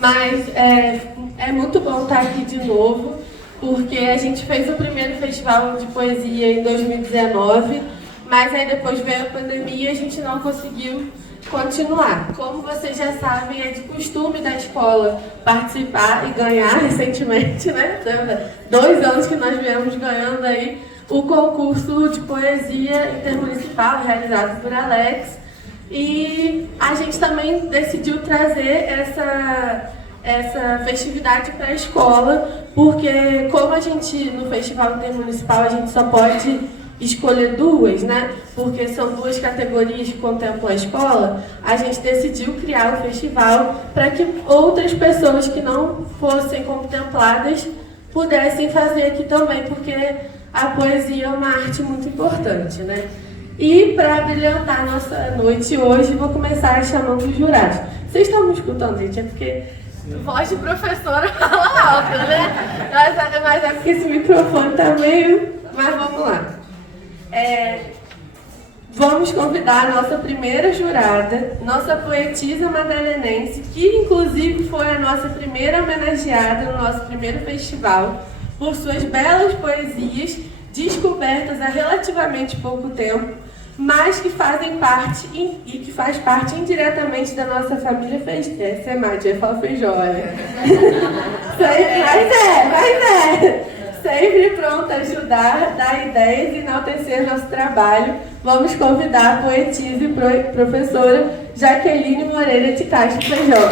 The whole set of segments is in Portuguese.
Mas é muito bom estar aqui de novo, porque a gente fez o primeiro festival de poesia em 2019, mas aí depois veio a pandemia e a gente não conseguiu continuar. Como vocês já sabem, é de costume da escola participar e ganhar recentemente, né? 2 anos que nós viemos ganhando aí o concurso de poesia intermunicipal realizado por Alex. E a gente também decidiu trazer essa festividade para a escola, porque como a gente, no Festival Intermunicipal, a gente só pode escolher 2, né? Porque são 2 categorias que contemplam a escola, a gente decidiu criar o festival para que outras pessoas que não fossem contempladas pudessem fazer aqui também, porque a poesia é uma arte muito importante, né? E para brilhantar a nossa noite hoje, vou começar chamando os jurados. Vocês estão me escutando, gente? É porque voz de professora fala alto, né? Mas é porque esse microfone tá meio... Mas vamos lá. Vamos convidar a nossa primeira jurada, nossa poetisa madalenense, que inclusive foi a nossa primeira homenageada no nosso primeiro festival, por suas belas poesias, descobertas há relativamente pouco tempo, mas que fazem parte e que faz parte indiretamente da nossa família SEMAD, eu falo Feijóia. Mas é. Sempre pronta a ajudar, dar ideias e enaltecer nosso trabalho, vamos convidar a poetisa e professora Jaqueline Moreira de Castro Feijó.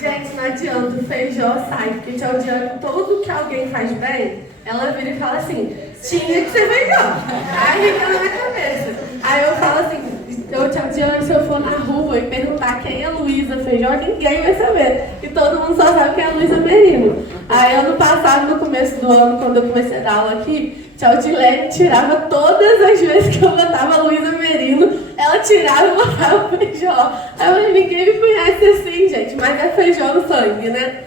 Gente, não adianta, o Feijó sai, porque te odiando tudo que alguém faz bem, ela vira e fala assim, tinha que ser Feijó. Aí fica na minha cabeça. Aí eu falo assim, eu te adianto, se eu for na rua e perguntar quem é Luísa Feijó, ninguém vai saber. E todo mundo só sabe quem é Luísa Merino. Aí ano passado, no começo do ano, quando eu comecei a dar aula aqui, Tia Odilene tirava todas as vezes que eu botava Luísa Merino, ela tirava e botava Feijó. Aí eu falei, ninguém me conhece assim, gente, mas é Feijó no sangue, né?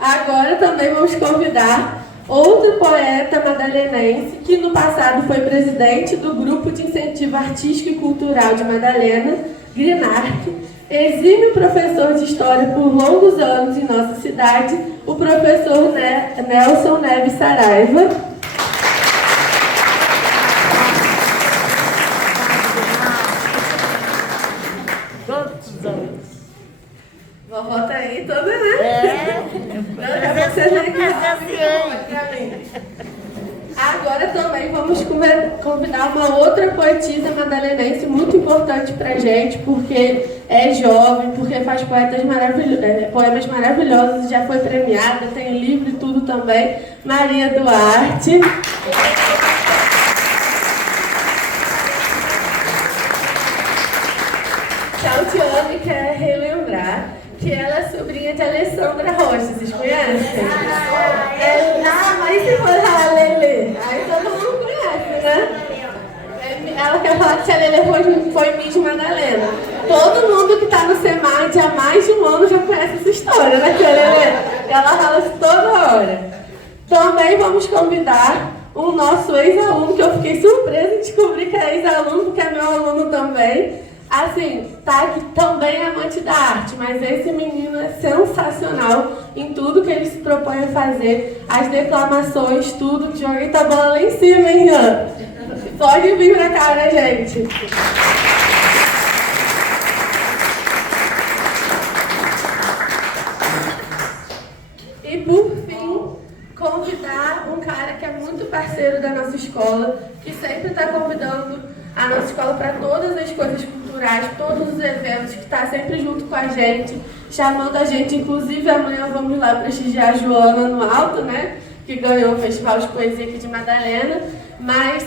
Agora também vamos convidar outro poeta madalenense que no passado foi presidente do Grupo de Incentivo Artístico e Cultural de Madalena, GRINARC, exímio professor de História por longos anos em nossa cidade, o professor Nelson Neves Saraiva. Quantos anos? Vovó tá aí toda, né? Agora também vamos convidar uma outra poetisa madalenense muito importante pra gente, porque é jovem, porque faz poemas maravilhosos, já foi premiada, tem livro e tudo também, Maria Duarte. Tiane quer relembrar que ela é sobrinha de Alessandra Rocha, vocês conhecem? Mas se for a Lelê, aí todo mundo conhece, né? Ela quer falar que a Lelê foi Miss Madalena. Todo mundo que está no SEMAD há mais de um ano já conhece essa história, né, tia Lelê? Ela fala isso toda hora. Também vamos convidar o nosso ex-aluno, que eu fiquei surpresa em descobrir que é ex-aluno, porque é meu aluno também. Assim, tá aqui também é amante da arte, mas esse menino é sensacional em tudo que ele se propõe a fazer, as declamações, tudo, que joga a bola lá em cima, hein, Ian? Pode vir pra cá, né, gente? E por fim, convidar um cara que é muito parceiro da nossa escola, que sempre está convidando a nossa escola para todas as coisas culturais, todos os eventos, que está sempre junto com a gente, chamando a gente. Inclusive, amanhã vamos lá prestigiar a Joana no Alto, né? Que ganhou o Festival de Poesia aqui de Madalena, mas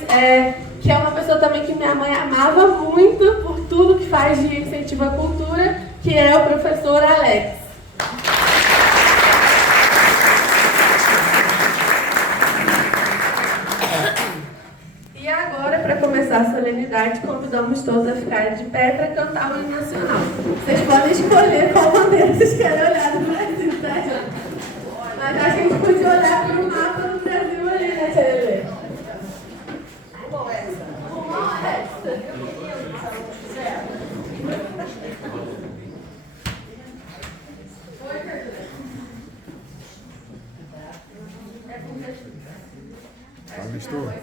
que é uma pessoa também que minha mãe amava muito por tudo que faz de incentivo à cultura, que é o professor Alex. E agora, para começar a solenidade, convidamos todos a ficarem de pé para cantar o hino nacional. Vocês podem escolher qual bandeira vocês querem olhar do Brasil, tá, gente? Mas a gente podia olhar para o mapa do Brasil ali, né, Tchê? Como essa? Estou.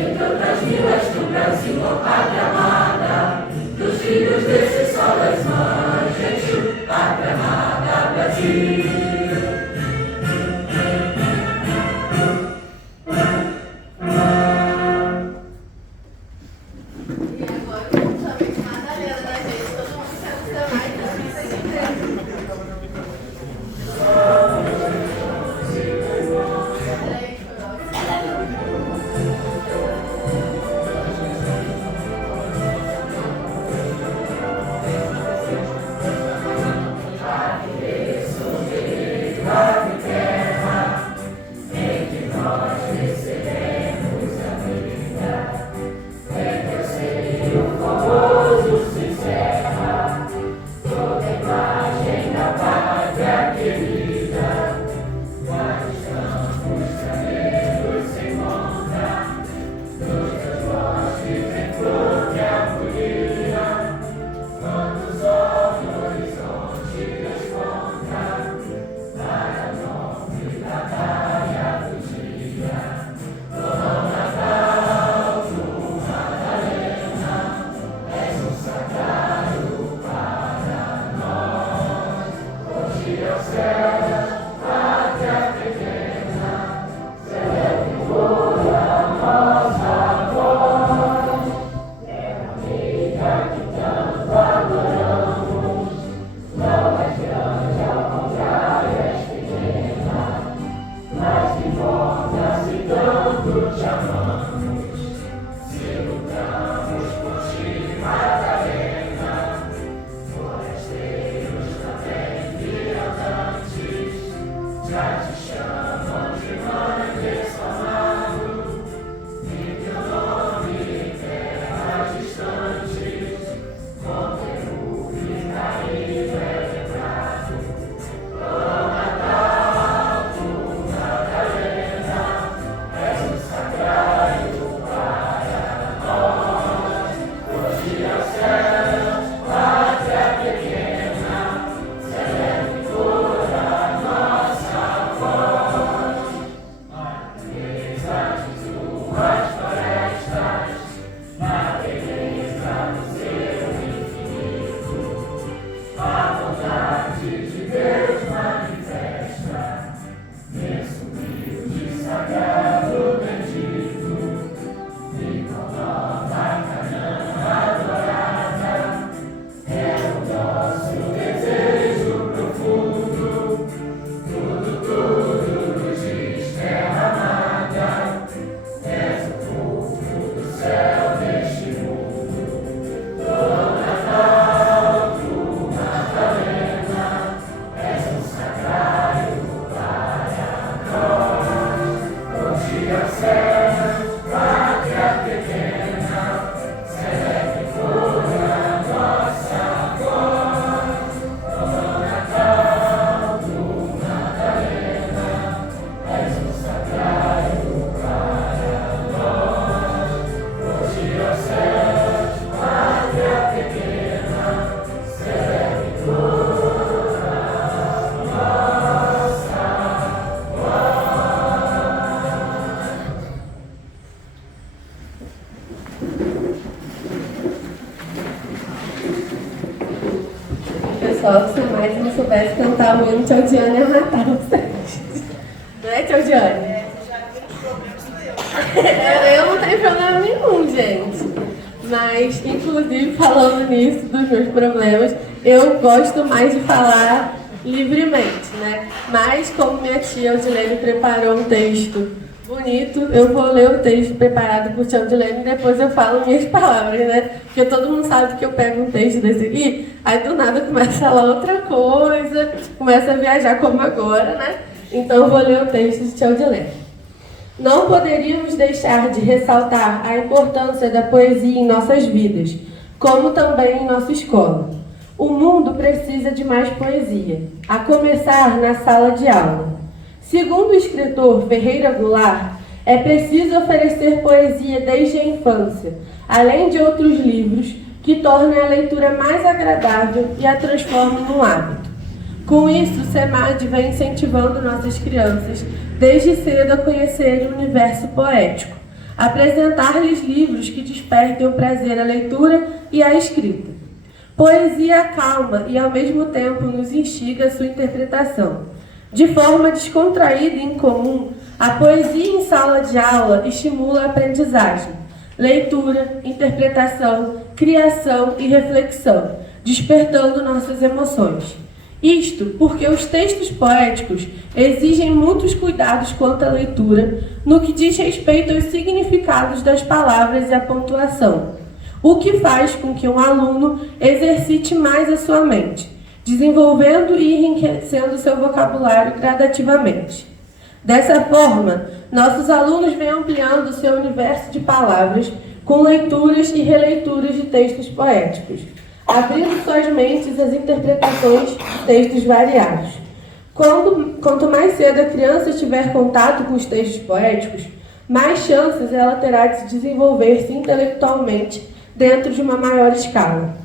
Entre outras só, se o mais não soubesse cantar o hino, Tia Diane ia matar vocês. Não é, Tia Diane? Eu não tenho problema nenhum, gente. Mas, inclusive, falando nisso, dos meus problemas, eu gosto mais de falar livremente, né? Mas, como minha tia Odilene preparou um texto bonito, eu vou ler o texto preparado por tia Odilene e depois eu falo minhas palavras, né? Porque todo mundo sabe que eu pego um texto desse aqui, aí do nada começa a falar outra coisa, começa a viajar como agora, né? Então eu vou ler o texto de tia Odilene. Não poderíamos deixar de ressaltar a importância da poesia em nossas vidas, como também em nossa escola. O mundo precisa de mais poesia, a começar na sala de aula. Segundo o escritor Ferreira Goulart, é preciso oferecer poesia desde a infância, além de outros livros que tornem a leitura mais agradável e a transformem num hábito. Com isso, o SEMAD vem incentivando nossas crianças desde cedo a conhecerem o universo poético, apresentar-lhes livros que despertem o prazer à leitura e à escrita. Poesia acalma e, ao mesmo tempo, nos instiga a sua interpretação. De forma descontraída e incomum, a poesia em sala de aula estimula a aprendizagem, leitura, interpretação, criação e reflexão, despertando nossas emoções. Isto porque os textos poéticos exigem muitos cuidados quanto à leitura, no que diz respeito aos significados das palavras e à pontuação, o que faz com que um aluno exercite mais a sua mente, desenvolvendo e enriquecendo seu vocabulário gradativamente. Dessa forma, nossos alunos vêm ampliando seu universo de palavras com leituras e releituras de textos poéticos, abrindo suas mentes às interpretações de textos variados. Quanto mais cedo a criança tiver contato com os textos poéticos, mais chances ela terá de se desenvolver-se intelectualmente dentro de uma maior escala.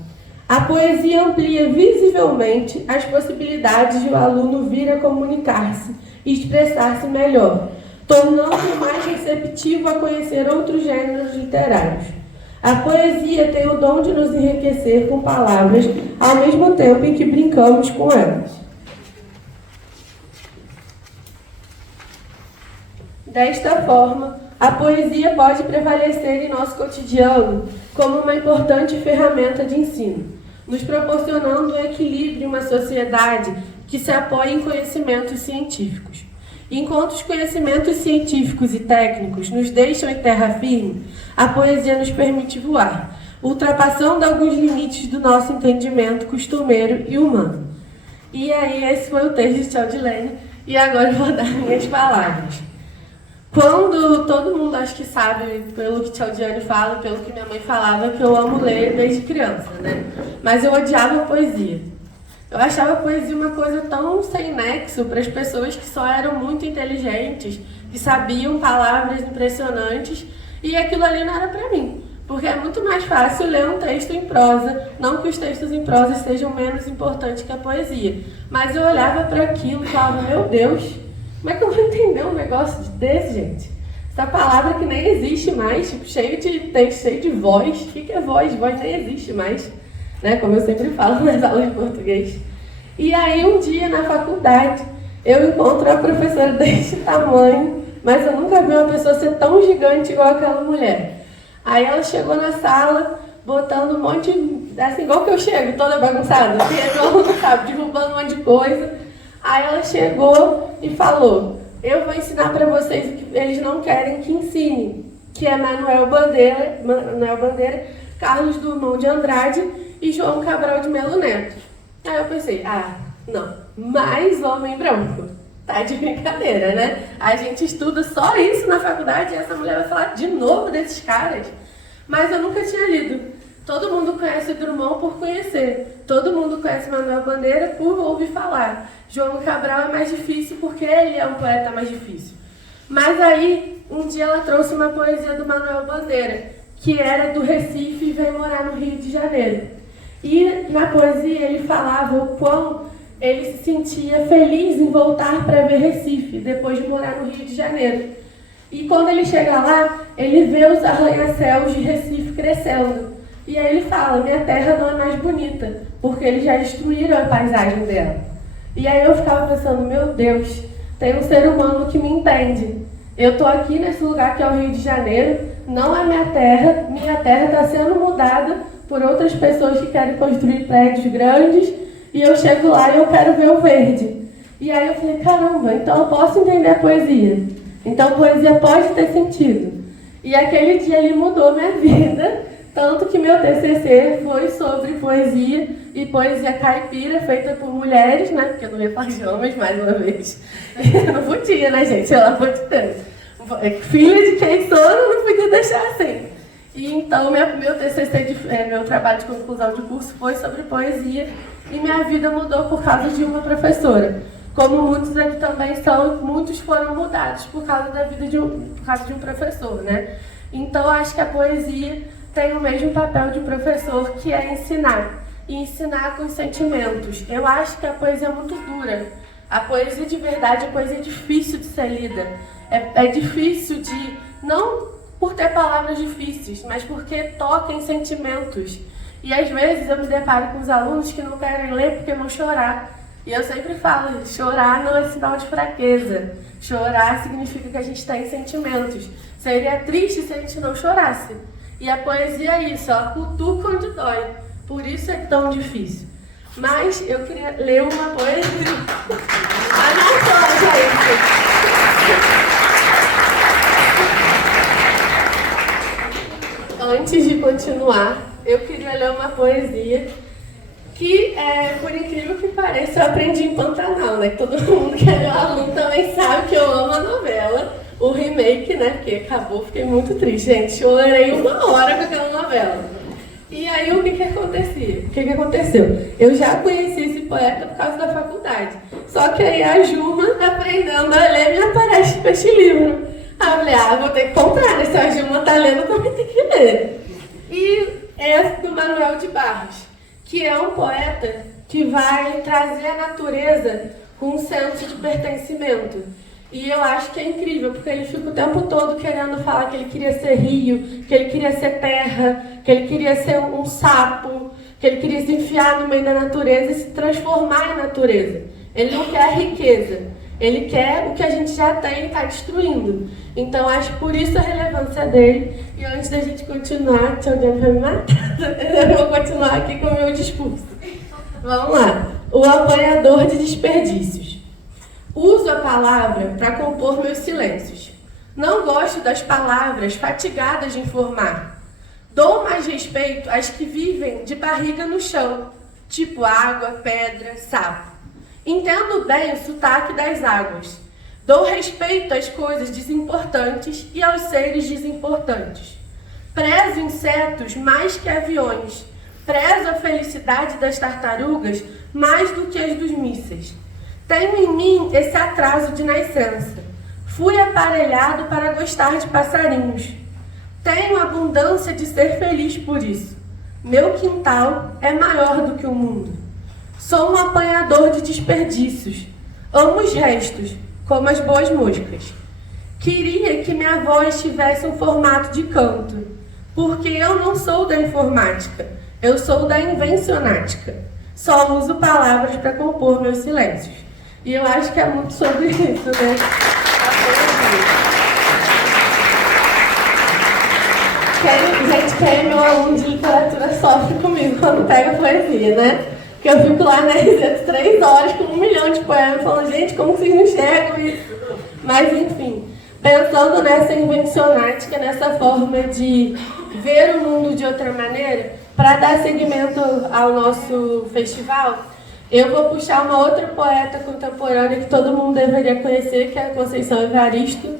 A poesia amplia visivelmente as possibilidades de o aluno vir a comunicar-se e expressar-se melhor, tornando-o mais receptivo a conhecer outros gêneros literários. A poesia tem o dom de nos enriquecer com palavras, ao mesmo tempo em que brincamos com elas. Desta forma, a poesia pode prevalecer em nosso cotidiano como uma importante ferramenta de ensino, nos proporcionando um equilíbrio em uma sociedade que se apoia em conhecimentos científicos. Enquanto os conhecimentos científicos e técnicos nos deixam em terra firme, a poesia nos permite voar, ultrapassando alguns limites do nosso entendimento costumeiro e humano. E aí, esse foi o texto de tia Odilene, e agora eu vou dar minhas palavras. Quando todo mundo acho que sabe, pelo que tia Odilene fala, pelo que minha mãe falava, que eu amo ler desde criança, né? Mas eu odiava a poesia. Eu achava a poesia uma coisa tão sem nexo para as pessoas que só eram muito inteligentes, que sabiam palavras impressionantes, e aquilo ali não era para mim. Porque é muito mais fácil ler um texto em prosa, não que os textos em prosa sejam menos importantes que a poesia. Mas eu olhava para aquilo e falava, meu Deus, como é que eu vou entender um negócio desse, gente? Essa palavra que nem existe mais, tipo, cheio de texto, cheio de voz. O que é voz? Voz nem existe mais, né? Como eu sempre falo nas aulas de português. E aí, um dia, na faculdade, eu encontro uma professora desse tamanho, mas eu nunca vi uma pessoa ser tão gigante igual aquela mulher. Aí ela chegou na sala, botando um monte, assim, igual que eu chego, toda bagunçada, sabe, derrubando um monte de coisa. Aí ela chegou e falou, eu vou ensinar para vocês o que eles não querem que ensine, que é Manuel Bandeira, Carlos Drummond de Andrade e João Cabral de Melo Neto. Aí eu pensei, não, mais homem branco. Tá de brincadeira, né? A gente estuda só isso na faculdade e essa mulher vai falar de novo desses caras. Mas eu nunca tinha lido. Todo mundo conhece Drummond por conhecer. Todo mundo conhece Manuel Bandeira por ouvir falar. João Cabral é mais difícil porque ele é um poeta mais difícil. Mas aí, um dia ela trouxe uma poesia do Manuel Bandeira, que era do Recife e veio morar no Rio de Janeiro. E na poesia ele falava o quão ele se sentia feliz em voltar para ver Recife, depois de morar no Rio de Janeiro. E quando ele chega lá, ele vê os arranha-céus de Recife crescendo. E aí ele fala, minha terra não é mais bonita, porque eles já destruíram a paisagem dela. E aí eu ficava pensando, meu Deus, tem um ser humano que me entende. Eu estou aqui nesse lugar que é o Rio de Janeiro, não é minha terra está sendo mudada por outras pessoas que querem construir prédios grandes, e eu chego lá e eu quero ver o verde. E aí eu falei, caramba, então eu posso entender a poesia. Então a poesia pode ter sentido. E aquele dia ele mudou minha vida, tanto que meu TCC foi sobre poesia e poesia caipira, feita por mulheres, né? Porque eu não ia falar de homens, mais uma vez. Não podia, né, gente? Pelo amor de Deus. Filha de quem sou, eu não podia deixar assim. E então, meu TCC, meu trabalho de conclusão de curso foi sobre poesia e minha vida mudou por causa de uma professora. Como muitos aqui também são, muitos foram mudados por causa da vida por causa de um professor, né? Então, acho que a poesia tem o mesmo papel de professor, que é ensinar. E ensinar com sentimentos. Eu acho que a poesia é muito dura. A poesia de verdade, a poesia é difícil de ser lida. É difícil de, não por ter palavras difíceis, mas porque toca em sentimentos. E às vezes eu me deparo com os alunos que não querem ler porque vão chorar. E eu sempre falo, chorar não é sinal de fraqueza. Chorar significa que a gente tem sentimentos. Seria triste se a gente não chorasse. E a poesia é isso, ela cutuca onde dói. Por isso é tão difícil. Mas eu queria ler uma poesia. Ah, não só, gente. Antes de continuar, eu queria ler uma poesia que, por incrível que pareça, eu aprendi em Pantanal, né? Que todo mundo que é meu aluno também sabe que eu amo a novela, o remake, né? Porque acabou, fiquei muito triste, gente. Chorei 1 hora com aquela novela. E aí, o que acontecia? O que aconteceu? Eu já conheci esse poeta por causa da faculdade. Só que aí a Juma, aprendendo a ler, me aparece com este livro. Aí eu falei, vou ter que comprar, né? Se a Juma tá lendo, eu também tenho que ler. E é do Manuel de Barros, que é um poeta que vai trazer a natureza com um senso de pertencimento. E eu acho que é incrível, porque ele fica o tempo todo querendo falar que ele queria ser rio, que ele queria ser terra, que ele queria ser um sapo, que ele queria se enfiar no meio da natureza e se transformar em natureza. Ele não quer riqueza, ele quer o que a gente já tem e está destruindo. Então, acho por isso a relevância dele. E antes da gente continuar, tinha alguém para me matar? Eu vou continuar aqui com o meu discurso. Vamos lá. O apanhador de desperdícios. Uso a palavra para compor meus silêncios. Não gosto das palavras fatigadas de informar. Dou mais respeito às que vivem de barriga no chão, tipo água, pedra, sapo. Entendo bem o sotaque das águas. Dou respeito às coisas desimportantes e aos seres desimportantes. Prezo insetos mais que aviões. Prezo a felicidade das tartarugas mais do que as dos mísseis. Tenho em mim esse atraso de nascença. Fui aparelhado para gostar de passarinhos. Tenho abundância de ser feliz por isso. Meu quintal é maior do que o mundo. Sou um apanhador de desperdícios. Amo os restos, como as boas moscas. Queria que minha voz tivesse um formato de canto, porque eu não sou da informática, eu sou da invencionática. Só uso palavras para compor meus silêncios. E eu acho que é muito sobre isso, né? Quem é meu aluno de literatura sofre comigo quando pega poesia, né? Porque eu fico lá na RZ 3 horas com 1 milhão de poemas, falando, gente, como vocês não enxergam isso? Mas, enfim, pensando nessa invencionática, nessa forma de ver o mundo de outra maneira, para dar seguimento ao nosso festival, eu vou puxar uma outra poeta contemporânea que todo mundo deveria conhecer, que é a Conceição Evaristo,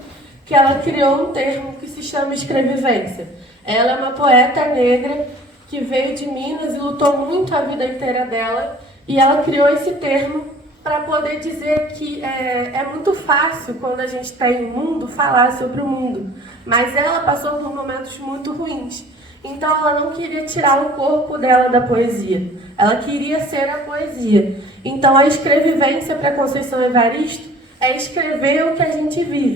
que ela criou um termo que se chama escrevivência. Ela é uma poeta negra que veio de Minas e lutou muito a vida inteira dela, e ela criou esse termo para poder dizer que é muito fácil, quando a gente tem o mundo, falar sobre o mundo, mas ela passou por momentos muito ruins. Então ela não queria tirar o corpo dela da poesia, ela queria ser a poesia. Então a escrevivência para Conceição Evaristo é escrever o que a gente vive.